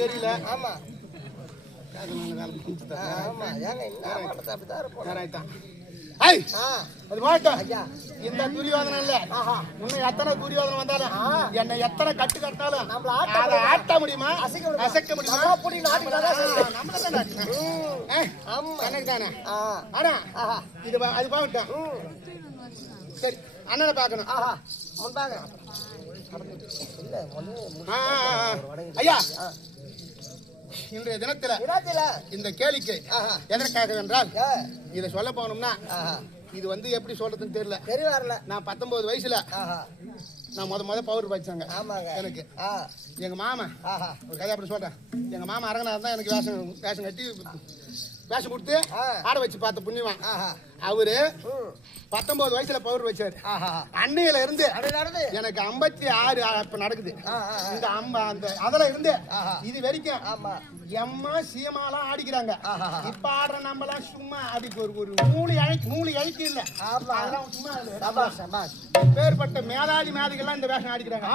தெரியல. ஆமா ஆமா ஏங்க என்ன பண்றது அப்படிதான் இருப்போம். இந்த துரியோதனை இல்ல இன்னும் எத்தனை துரியோதனை வந்தாலும் என்ன எத்தனை கட்டு கட்டாலும் ஆட்ட முடியுமா அசைக்க முடியுமா? ஆனா இது அது பாக்கட்டும். சரி அண்ணனை பாக்கணும். ஐயா இன்றைய தினத்துல இந்த கேளிக்கை எதற்காக என்றால் இதை சொல்ல போனோம்னா இது வந்து எப்படி சொல்றதுன்னு தெரியல. நான் 19 வயசுல நான் முத பவுடர் வச்சாங்க எனக்கு. எங்க மாமா ஒரு கதை அப்படி சொல்றேன். எங்க மாமா அரங்கனார் தான் எனக்கு வேஷம் கட்டி வேஷம் கொடுத்து ஆட வச்சு பார்த்த புண்ணியவன். அவரு 19 வயசுல பவுடர் வச்சாரு. அன்னையில இருந்து எனக்கு 56 இப்ப நடக்குது. இந்த அந்த அதுல இருந்து இது வரைக்கும் எம்மா சீமாலாம் ஆடிக்கிறாங்க. இப்ப ஆடுற நம்ம எல்லாம் சும்மா அதுக்கு ஒரு மூளை அழிக்க இல்ல. சும்மா பேர்பட்ட மேலாதி மேதைகள்லாம் இந்த வேஷம் ஆடிக்கிறாங்க.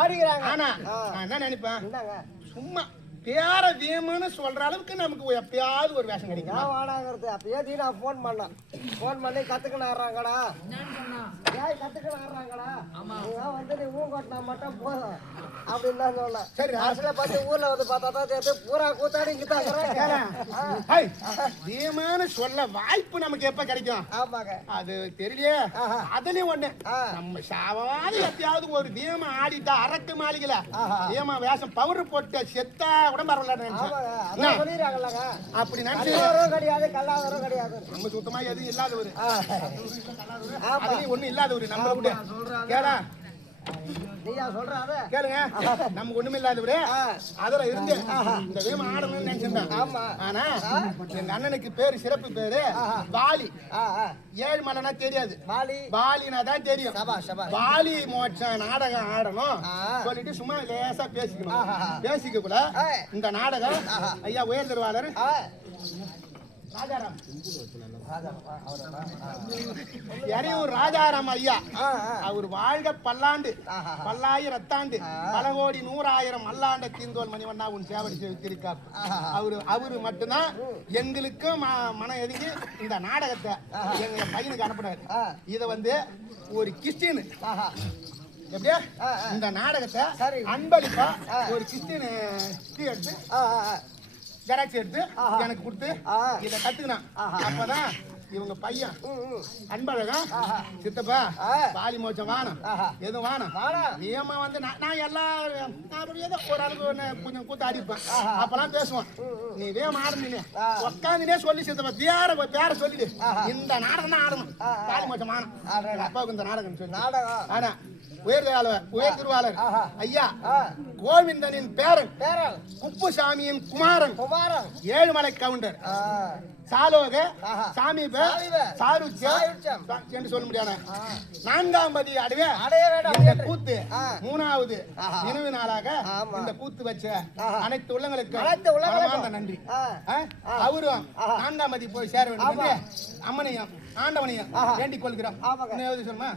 ஆனா நான் என்ன நினைப்பேன், சும்மா பேர வீமன்னு சொல்ற அளவுக்கு நமக்கு எப்பயாவது ஒரு வேஷம் கிடைக்கும். அப்பயே நான் போன் பண்ணி கத்துக்கணும் ஆடுறாங்கடா வந்து நீ ஊங்கொட்டினா மட்டும் போதும் அப்படின்னு தான் சொல்லலாம். சரி அரசுல பார்த்து ஊர்ல வந்து பார்த்தா தான் தெரியுது பூரா கூத்தாடி வீமன்னு சொல்ல வாய்ப்பு நமக்கு எப்ப கிடைக்கும்? ஆமாங்க அது தெரியலையே. அதுலயும் ஒண்ணு நம்ம சாவாது எப்பயாவது ஒரு வீம ஆடிட்டா அரக்கு மாளிகைல வீம வேஷம் பவுடர் போட்டு செத்தா உடம்பு அப்படி கிடையாது. கல்லாதவரும் கிடையாது. நம்ம சுத்தமா எதுவும் இல்லாதவரு ஒண்ணு இல்லாதவரு நம்மள விட கேளா கேளுங்க. நம்ம ஒண்ணுமே இல்லாதவரு அதுல இருந்து இந்த வேம ஆடணும்னு நினைச்சிருந்தேன். ஆனா எங்க அண்ணனுக்கு பேரு சிறப்பு பேரு வாலி. ஏழு மலைனா தெரியாது, வாலினா தான் தெரியும். வாலி மோட்ச நாடகம் ஆடணும் சொல்லிட்டு சும்மா லேசா பேசிக்க கூட இந்த நாடகம் ஐயா உயர் திருவாளர் ராஜாராம் ஐயா அவர் வாழ்க பல்லாண்டு பல்லாயிரத்தாண்டு பல கோடி 100,000 மல்லாண்ட தீந்தோல் மணிவண்ணா உன் சேவடி செலுத்திருக்கார். அவரு மட்டும்தான் எங்களுக்கும் மனம் எதுங்கி இந்த நாடகத்தை எங்க பையனுக்கு அனுப்புனாரு. இத வந்து ஒரு கிறிஸ்டின் எப்படியா இந்த நாடகத்தை அன்பளிப்பா ஒரு கிறிஸ்டின் எடுத்து ஜெராக்ஸ் எடுத்து எனக்கு கொடுத்து இதை கத்துக்கினான். அப்பதான் இவங்க பையன் அன்பழகம் சித்தப்பா பாலி மோச்சம் வானம் எதுவும் வானம் ஏமா வந்து நான் எல்லாம் ஏதோ ஒரு அளவுக்கு கொஞ்சம் கூத்து அடிப்பேன். அப்பெல்லாம் பேசுவான். நீ வேகம் ஆடணும் உட்காந்துனே சொல்லி சித்தப்பா பேர சொல்லிடு இந்த நாடகம் தான் ஆடணும். பாலி மோச்சம் வானம் அப்பாவுக்கு இந்த நாடகம் சொல்லி நாடகம். ஆனா உயர் திருவாளர் ஐயா கோவிந்தனின் பேரன் குப்புசாமியின் குமாரன் ஏழுமலை கவுண்டர் சாலோக சாமீப சாருச்சம் என்று சொல்ல முடியாது. 4ஆம் பதி அடைய இந்த கூத்து 3வது நினைவு நாளாக இந்த கூத்து வச்ச அனைத்து உள்ளங்களுக்கு நன்றி. அவரும் 4ஆம் பதி போய் சேர வேண்டும் அம்மனையும் ஆண்டவனையும் வேண்டிக் கொள்கிறோம். சொல்லுமா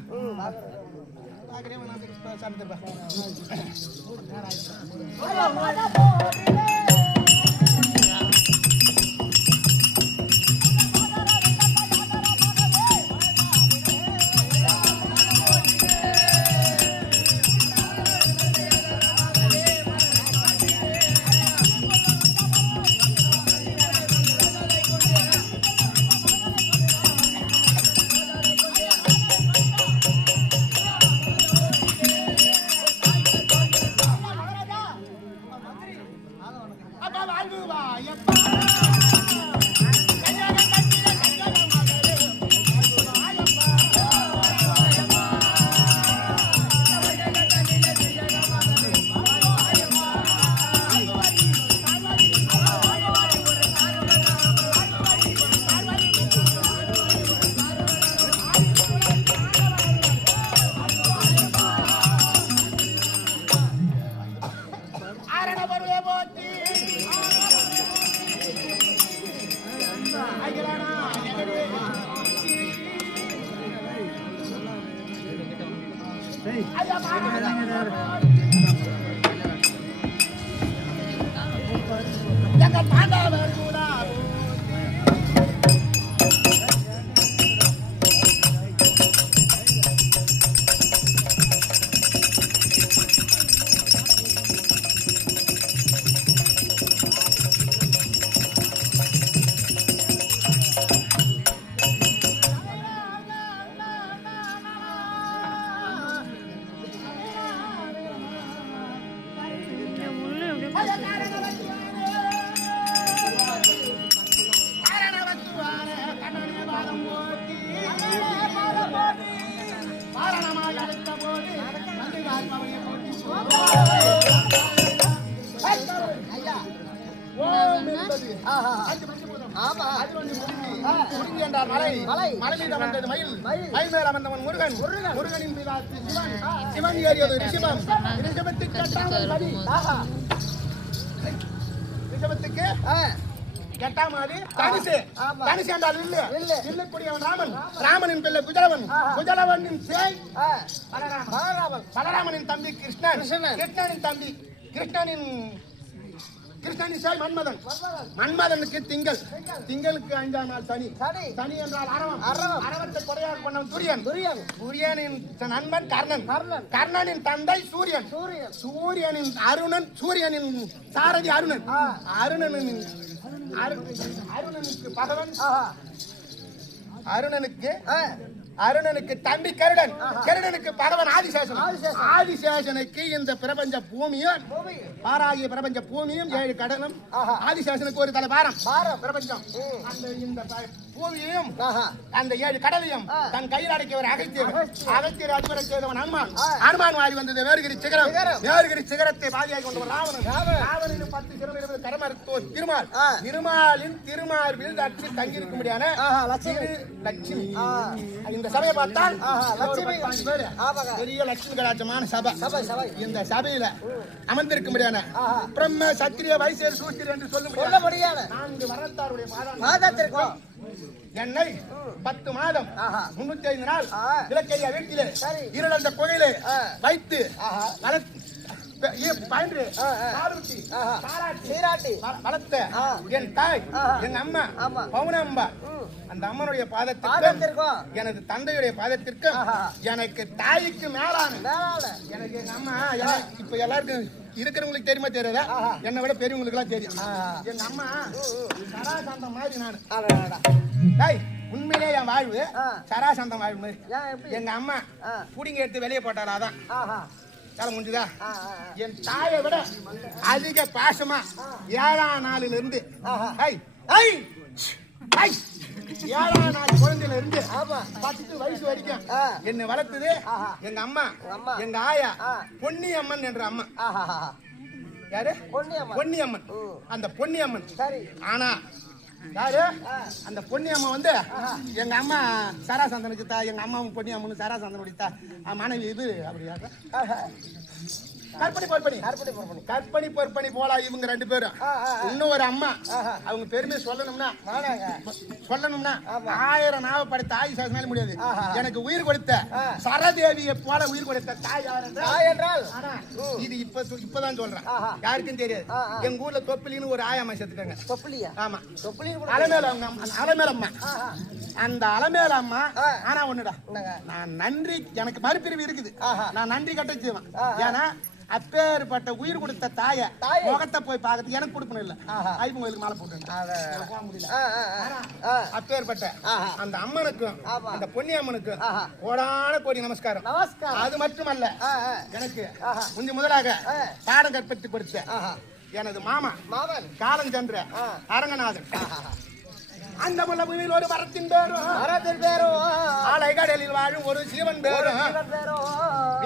எங்கள் பாண்டவர் கூட மலையில வந்தது மயில் மயில் மேல வந்தவன் முருகன் முருகனின் சிவன் ஏறியது ரிஷபம் ரிஷபத்துக்கு எட்டாம் ஆதி தனுசு தனுசு என்றால் வில்லுக்குரியவன் ராமன் ராமனின் பிள்ளை குஜலவன் குஜலவனின் சேய் பலராமனின் தம்பி கிருஷ்ணன் கிருஷ்ணனின் தம்பி கிருஷ்ணனின் சேய் மன்மதன் மன்மதனுக்கு திங்கள் திங்களுக்கு 5ஆம் நாள் சனி சனி என்றால் அரவத்தை கொடையாக கொண்டவன் துரியனின் நண்பன் கர்ணனின் தந்தை சூரியனின் அருணன் சூரியனின் சாரதி அருணனுக்கு பகவன் அருணனுக்கு தம்பி கருடனுக்கு பகவன் ஆதிசேஷனுக்கு இந்த பிரபஞ்ச பூமியும் பாராகிய பிரபஞ்ச பூமியும் 7 கடலும் ஆதிசேஷனுக்கு ஒரு தலை பாரம் பிரபஞ்சம் இந்த பூமியையும் அந்த 7 கடலையும் தன் கையில் அடக்கிய ஒரு அகத்தியர் அதிபரை செய்தவன் அனுமான் வாரி வந்தது வேறுகிரி சிகரத்தை பாதியாகி கொண்டவன் ராவணன் 10 சிறுவர்கள் கரமறுத்தோர் திருமாலின் தட்டி தங்கியிருக்க முடியாத லட்சுமி இந்த சபையை பார்த்தால் பெரிய லட்சுமி கடாட்சமான சபை இந்த சபையில அமர்ந்திருக்க முடியாத பிரம்ம சத்திரிய வைசியர் சூத்திரர் என்று சொல்ல முடியாது 4 வரத்தாருடைய பாதத்திற்கும் என்னை 10 மாதம் 305 நாள் இலக்கையா வீட்டிலே இருளந்த கோயிலே வைத்து வளர்த்த என் தாய் எங்க அம்மா பவுனம்பா அந்த அம்மனுடைய பாதத்திற்கும் எனது தந்தையுடைய பாதத்திற்கும் எனக்கு தாய்க்கு மேலான எனக்கு எங்க அம்மா இப்ப எல்லாருக்கும் இருக்கிறவங்களுக்கு தெரியுமா தெரியாதா என்னை விட பெரியவங்களுக்கு எல்லாம் தெரியும் எங்க அம்மா சராசந்தம் மாதிரி நான் உண்மையிலே என் வாழ்வு சராசந்தம் வாழ்வு மாதிரி எங்க அம்மா புடிங்க எடுத்து வெளியே போட்டாலாதான் தலை முடிஞ்சுதா என் தாயை விட அதிக பாசமா 7ஆம் நாளிலிருந்து 7ஆம் நாள் குழந்தையில இருந்து 10 வயசு வரைக்கும் என்னை வளர்த்தது எங்க அம்மா எங்க ஆயா பொன்னியம்மன் என்ற அம்மா யாரு பொன்னியம்மன் அந்த பொன்னியம்மன் ஆனா யாரு அந்த பொன்னியம்மா வந்து எங்க அம்மா சராசந்தனுக்கு தா எங்க அம்மாவும் பொன்னியம்மனு சராசந்தனுடைய மனைவி இது அப்படியா கற்பனை பொற்பனி போலா இவங்க 2 பேரும் இன்னும் ஒரு அம்மா அவங்க பெருமையை சொல்லணும்னா 1000 நாவ படைத்த ஆதிசேஷனால முடியாது எனக்கு உயிர் கொடுத்த சரதேவியை போல உயிர் கொடுத்த தாய் என்றால் இது இப்பதான் சொல்றேன் யாருக்கும் தெரியாது எங்க ஊர்ல தொப்பிலின்னு ஒரு ஆயாமா சேர்த்துட்டாங்க ஆமா அலமேல அம்மா அந்த அலமேல அம்மா ஆனா ஒண்ணுடா நான் நன்றி எனக்கு மறுபிரிவு இருக்குது நான் நன்றி கட்ட செய்வேன் ஏன்னா அப்பேற்பட்ட உயிர் கொடுத்த தாய முகத்தை போய் பார்க்கறது எனக்கு கொடுக்கணும் இல்ல ஐயப்பன் கோயிலுக்கு மாலை போட்டு முடியல அப்பேற்பட்ட அந்த அம்மனுக்கும் அந்த பொன்னி அம்மனுக்கும் கோடான கோடி நமஸ்காரம் அது மட்டுமல்ல எனக்கு முதலாக பாடம் கற்பித்து கொடுத்த எனது மாமா காலஞ்சந்திர அரங்கநாதன் அந்த முள்ளபூமியில் ஒரு மரத்தின் பேரும் ஆலை கடலில் வாழும் ஒரு சீவன் பேரும்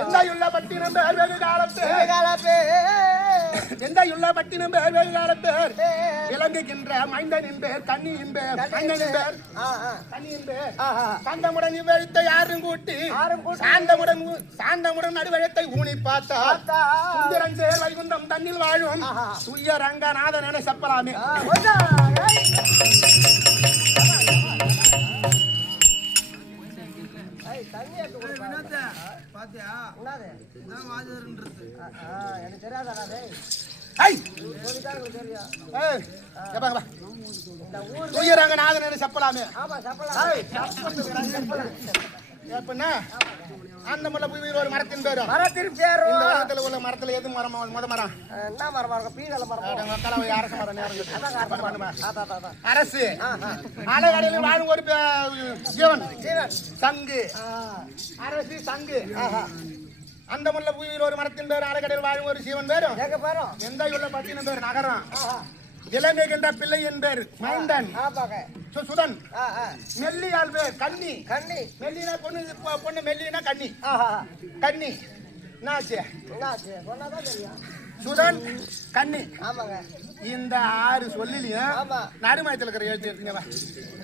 எந்தையுள்ள பட்டினம் பேர் வெகு காலப்பேர் விளங்குகின்ற மைந்தனின் பேர் கண்ணியின் பேர் சாந்தமுடன் இவ்வெழுத்தை யாரும் கூட்டி சாந்தமுடன் நடுவழத்தை ஊனி பார்த்தா சுந்தரன் சேர் வைகுந்தம் தண்ணில் வாழும் துய்ய ரங்கநாதன் என செப்பலாமே எனக்கு தெரியாதா ஐய் ஏய் எப்பா வா துயரங்க நாதனே செப்பலாமே ஆமா சப்பலா ஏய் எப்பனா அந்த முள்ள போய் ஒரு மரத்தின் பேரு மரத்தின் பேரு இந்த உலகத்துல உள்ள மரத்துல எது மரம் முத மரம் என்ன மரமா இருக்கு பீதல மரம் கலவை அரச மரம் நேரம் அதான் காரணமா அரசு அலைகடலில் வாழும் ஒரு ஜீவன் ஜீவன் சங்கு அரசு சங்கு அந்த முள்ள பூமியில் ஒரு மரத்தின் பேர் அலைகடலில் வாழும் ஒரு ஜீவன் பேரும் எங்க பேரும் எந்த உள்ள பட்டின பேர் நகரம் இளமைகின்ற பிள்ளை என்பேர் மைந்தன் சுதன் மெல்லியால் பேர் கண்ணி கண்ணி மெல்லினா பொண்ணு மெல்லினா கண்ணி கண்ணி என்னாச்சு சொன்னாதான் தெரியும் சுதன் கண்ணி ஆமாங்க இந்த 6 சொல்லிலையும் ஆமா நடுமயத்தில் இருக்கிற எழுத்து எடுத்துங்க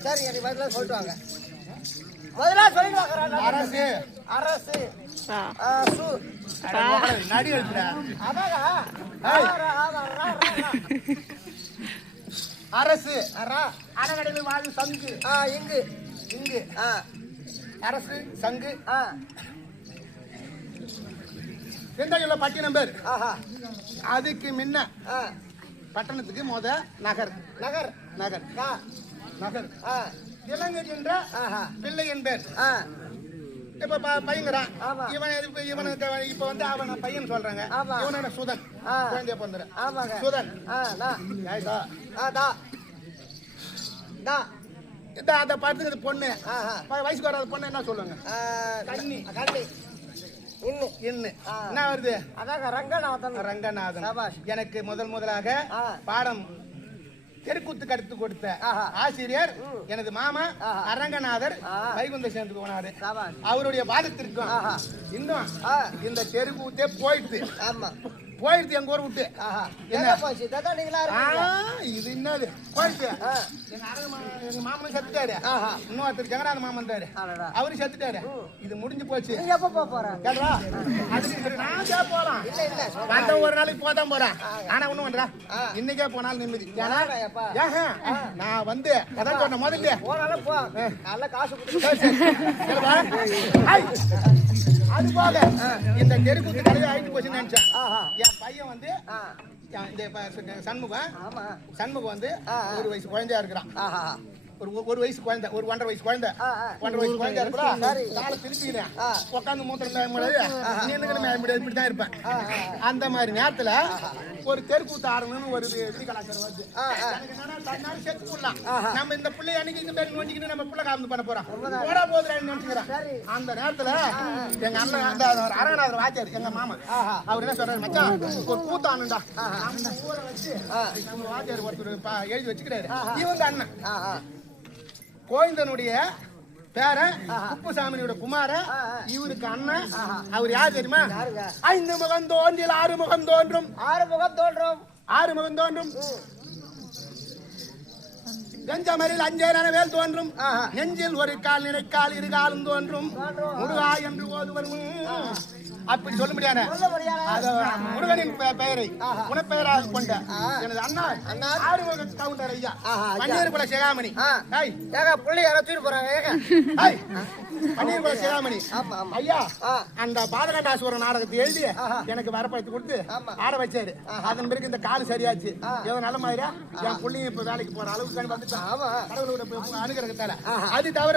சரிங்க நீ பதிலா சொல்லிட்டு வாங்க முதல்ல சொல்லிட்டு வாங்க அரசு அரசு நடி எழுத்துடா அரசு அறகடலில் வாழும் சங்கு இங்கு இங்கு அரசு சங்கு எந்த பட்டினம் பேர் அதுக்கு முன்ன பட்டணத்துக்கு முத நகர் நகர் நகர் நகர் இலங்கைன்ற பிள்ளை என்பேர் இப்ப பையங்கிறான் இவனுக்கு இப்ப வந்து அவன் பையன் சொல்றாங்க இவனோட சுதன் குழந்தைய பிறந்துற சுதன் அத பார்த்துக்கிறது பொண்ணு வயசுக்கு வராத பொண்ணு என்ன சொல்லுவாங்க கண்ணி கண்ணி என்ன வருது அதாங்க ரங்கநாதன் ரங்கநாதன் எனக்கு முதலாக பாடம் தெருக்கூத்து கருத்து கொடுத்த ஆசிரியர் எனது மாமா அரங்கநாதர் வைகுந்த சேர்ந்து போனாரு அவருடைய வாதத்திற்கும் இன்னும் இந்த தெருக்கூத்தே போயிடுது போயிடுது எங்க ஊர் விட்டு இது என்னது போயிடுச்சு எங்க மாமனும் செத்துட்டாரு இன்னொருத்தர் ஜெகநாத மாமன் தாரு அவரு செத்துட்டாரு இது முடிஞ்சு போச்சு நான் போறேன் வந்த ஒரு நாளைக்கு போதான் போறேன் ஆனா ஒண்ணு பண்றா இன்னைக்கே போனாலும் நிம்மதி நான் வந்து அதான் சொன்ன முதல்ல அது போக இந்த தெருக்கூத்து கடையை ஆயிட்டு போச்சுன்னு நினைச்சேன் என் பையன் வந்து சண்முகம் வந்து 1 வயசு குழந்தையா இருக்கிறான் ஒரு வயசு குழந்தை ஒரு 1.5 வயசு குழந்தை 1.5 வயசு குழந்தையா இருக்கிறா காலை திருப்பிக்கிறேன் உட்காந்து மூத்திரம் முடியாது இப்படிதான் இருப்பேன் அந்த மாதிரி நேரத்துல ஒரு தெருக்கூத்து ஆரம்பம்னு ஒரு கலாச்சாரம் வருது செத்து போடலாம் நம்ம இந்த பிள்ளை அன்னைக்கு இந்த பேர் நோண்டிக்கிட்டு நம்ம பிள்ளை காமந்து பண்ண போறோம் போடா போதுறான்னு நினைச்சுக்கிறேன் அந்த நேரத்துல எங்க அண்ணன் அந்த அரங்கநாதர் வாத்தியார் எங்க மாமா அவர் என்ன சொல்றாரு மச்சான் ஒரு கூத்தானுண்டா நம்ம ஊரை வச்சு நம்ம வாத்தியார் ஒருத்தர் எழுதி வச்சுக்கிறாரு இவங்க அண்ணன் கோவிந்தனுடைய பேர குப்புசாமியோட குமார இவருக்கு அண்ணன் அவர் யார் தெரியுமா 5 முகம் தோன்றில் 6 முகம் தோன்றும் 6 முகம் தோன்றும் 6 முகம் தோன்றும் கஞ்சமரில் 5 வேல் தோன்றும் நெஞ்சில் ஒரு கால் நினைக்கால் 2 காலும் தோன்றும் முருகா என்று ஓதுவரும் அப்படி சொல்ல முடியாது முருகனின் பெயரை குணப்பெயராக கொண்ட எனது அண்ணா ஆறுமுக கவுண்டர் ஐயா பன்னீர்குல சிகாமணி புள்ளி தூக்கிட்டு போறாங்க பன்னீர்குல சிகாமணி ஐயா அந்த பாதகண்டாசுவர நாடகத்தை எழுதி எனக்கு வரப்படுத்தி கொடுத்து ஆட வச்சாரு அதன் பிறகு இந்த கால் சரியாச்சு ஏதோ நல்ல மாதிரியா என் புள்ளியும் இப்ப வேலைக்கு போற அளவுக்கு வந்துட்டான் கடவுளோட அனுகிரகத்தால அது தவிர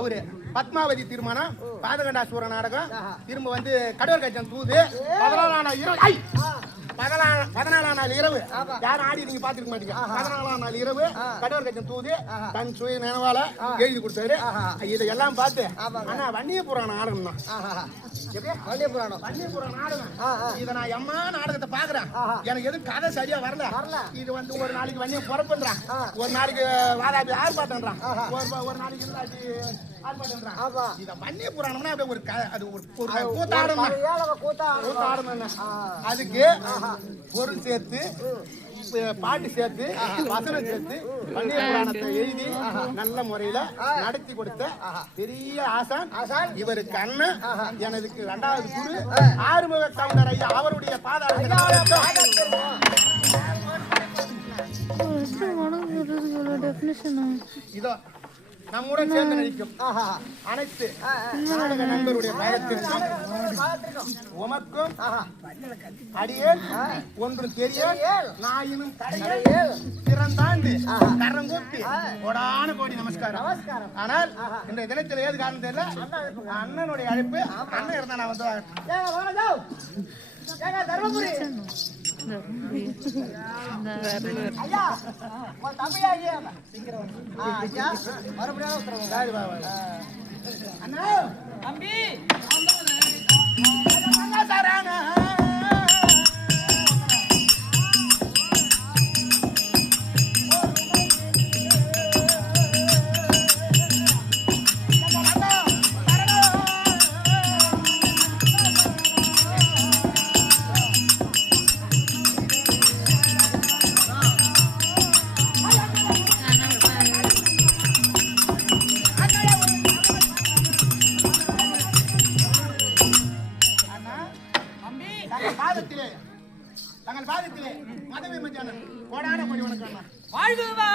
அவரு பத்மாவதி திருமணம் பாதகண்டாசுவர நாடகம் திரும்ப வந்து கடவுள் கட்சம் தூது 14ஆம் நாள் இரவு யாரும் ஆடி நீங்க பாத்துக்க மாட்டீங்க 14ஆம் நாள் இரவு கடவுள் கட்சம் தூது தன் சுய நினைவால எழுதி கொடுத்தாரு இதெல்லாம் பார்த்து ஆனா வன்னிய புராணம் ஆடணும் வன்னிய புராணம் ஆடணும் இதை நான் எம்மா நாடகத்தை பாக்குறேன் எனக்கு எதுவும் கதை சரியா வரல இது வந்து ஒரு நாளைக்கு வன்னிய புறப்படுறான் ஒரு நாளைக்கு வாதாபி ஆர்ப்பாட்டம்ன்றான் ஒரு நாளைக்கு இத வன்னிய புராணம்னா ஒரு அது ஒரு கூத்தாடணும் அதுக்கு பொருள் சேர்த்து பாட்டு சேர்த்து வசனம் சேர்த்து வன்னிய புராணத்தை எழுதி நல்ல முறையில நடத்தி கொடுத்த பெரிய ஆசான் இவருக்கு அண்ணன் எனக்கு 2வது குரு ஆறுமுக கவுண்டர் ஐயா அவருடைய இதோ நம்முடன் சேர்ந்து நடிக்கும் அனைத்து நாடக நண்பருடைய பயணத்திற்கும் உமக்கும் அடியேன் ஒன்று தெரியல் நாயினும் கடையில் திறந்தாண்டு கரங்கூப்பி கோடான கோடி நமஸ்காரம். ஆனால் இந்த தினத்தில் ஏது காரணம் தெரியல, அண்ணனுடைய அழைப்பு. அண்ணன் இருந்தா நான் வந்து தர்மபுரி ஐயா தம்பியா ஐயா மறுபடியும் அண்ணா தம்பி தங்கள் பாதத்திலே மதவி மச்சான் கோடான கோடி வணக்கம். வாழ்வுவா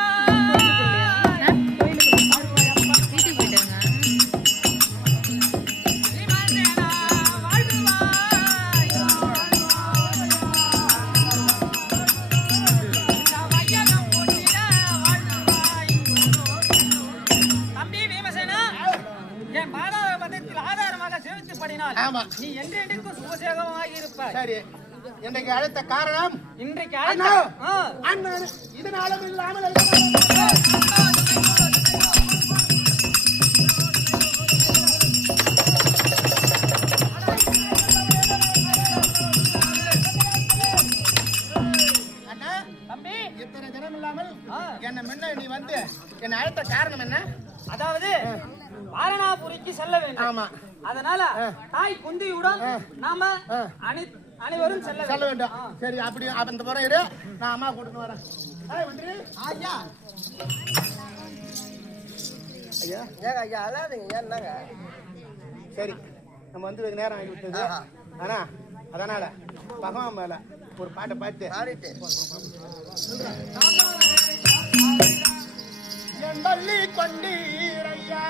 நீ என்றென்றைக்கு சுபசேகமாக இருப்பாய். சரி, இன்றைக்கு அழைத்த காரணம் இன்றைக்கு அண்ணன் இதனாலும் இல்லாமல் அண்ணா தம்பி இத்தனை தினம் இல்லாமல் என்ன முன்ன நீ வந்து என்ன அழைத்த காரணம் என்ன? அதாவது வாரணாபுரிக்கு செல்ல வேண்டும். ஆமா, அதனால தாய் குந்தியுடன் நாம அனைவரும் செல்ல வேண்டும். சரி, அப்படி அந்த புறம் இரு, நான் அம்மா கூட்டிட்டு வரேன். ஐயா ஐயா ஐயா அழாதீங்க என்னங்க. சரி, நம்ம வந்து வெகு நேரம் ஆகி விட்டது. ஆனா அதனால பகவான் மேல ஒரு பாட்டை பாட்டு ஆடிட்டு என் பள்ளி கொண்டீரையா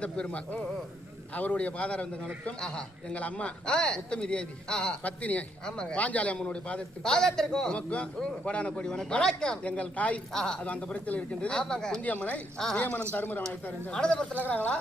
ஆனந்த பெருமாள் அவருடைய பாதார வந்தங்களுக்கும் எங்கள் அம்மா உத்தமி தேவி பத்தினி பாஞ்சாலி அம்மனுடைய பாதத்திற்கும் உமக்கும் கோடான கோடி வணக்கம். எங்கள் தாய் அது அந்த புறத்தில் இருக்கின்றது. குந்தி அம்மனை நியமனம் தருமரம் அழைத்தார். இருக்கிறாங்களா?